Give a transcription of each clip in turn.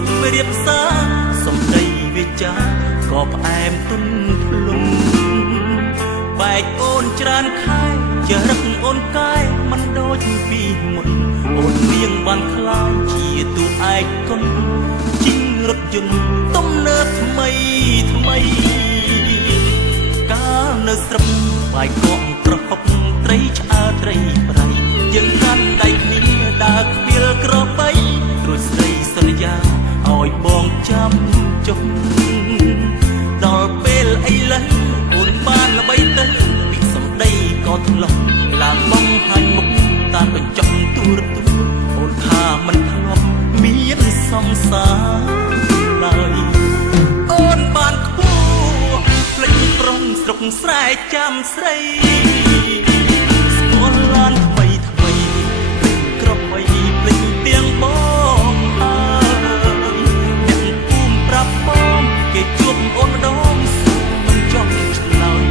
บរៀបសារសំដីវាចាក៏ផ្អែមទុនភ្លុំបែកអូនច្រើនខែចរិតអូនកែមិនដូចពីមុនអូននាងបានខ្លាចជាទូឯកគុណជីងរថយន្តទំនើបថ្មីថ្មីកាលនៅស្រុកបាយកក់ប្រហុកត្រីឆ្អើត្រីប្រៃយើងកាន់ដៃគ្នាដើរខ្វៀលក្របីរួចស្រីសន្យាឲ្យបងចាំចុះដល់ពេលអីឡើយអូនបានល្បីទៅពីសម្ដីក៏ធ្លាប់ឡើងបងហាញ់មុខតាមកញ្ចក់ទូរទស្សន៍អូនថាមិនធ្លាប់មានសំសារឡើយអូនបានខ្ពស់ភ្លេចប្រុងស្រុកស្រែចាំស្រីស្គាល់ឡានថ្មីថ្មីភ្លេចក្របីភ្លេចទាំងបងហើយអ្នកភូមិប្រាប់បងគេជួបអូនម្ដងមិនចង់ឆ្លើយ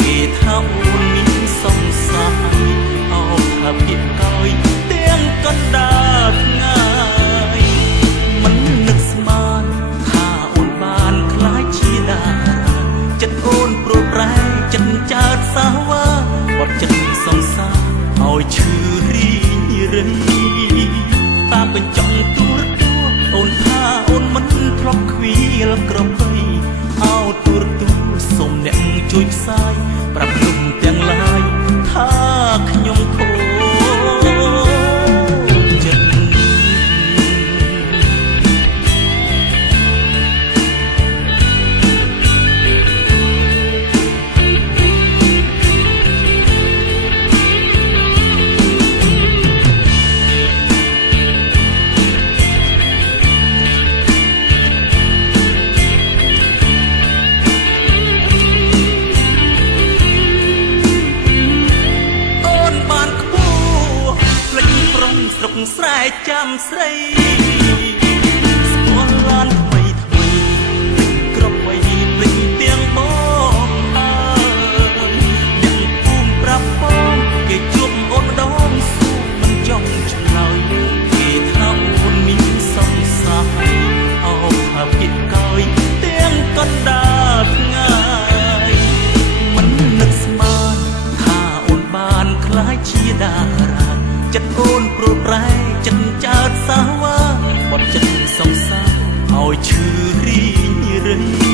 គេថាអូនមានសំសារអោថាពីកយទាំងកណ្ដាលថ្ងៃមិននឹកស្មានថាអូនបានខ្លាចជាតារាចិត្តអូនព្រួលប្រែចិត្តចើតសាវ៉ាបត់ចិត្តសង្សារឲ្យឈឺរីរៃតាមកញ្ចក់ទូរទស្សន៍អូនថាអូនមិនធ្លាប់ខ្វៀលក្របីអោទូរទស្សន៍សូមអ្នកជួយផ្សាយប្រាប់ខ្ញុំទាំងឡាយថាខ្ញុំខូចចិត្តស្រុកស្រែចាំស្រីស្គាល់ឡានថ្មីថ្មីក្របីភ្លេចទាំងបងហើយអ្នកភូមិប្រាប់បងគេជួបអូនម្ដងសូមមិនចង់ឆ្លើយគេថាអូនមានសំសារអោថាពីកយទាំងកណ្ដាលថ្ងៃមិននឹកស្មានថាអូនបានខ្លាចជាតារាចិត្តអូនព្រួលប្រែចិត្តចើតសាវ៉ាបត់ចិត្តសង្សារឲ្យឈឺរីរៃ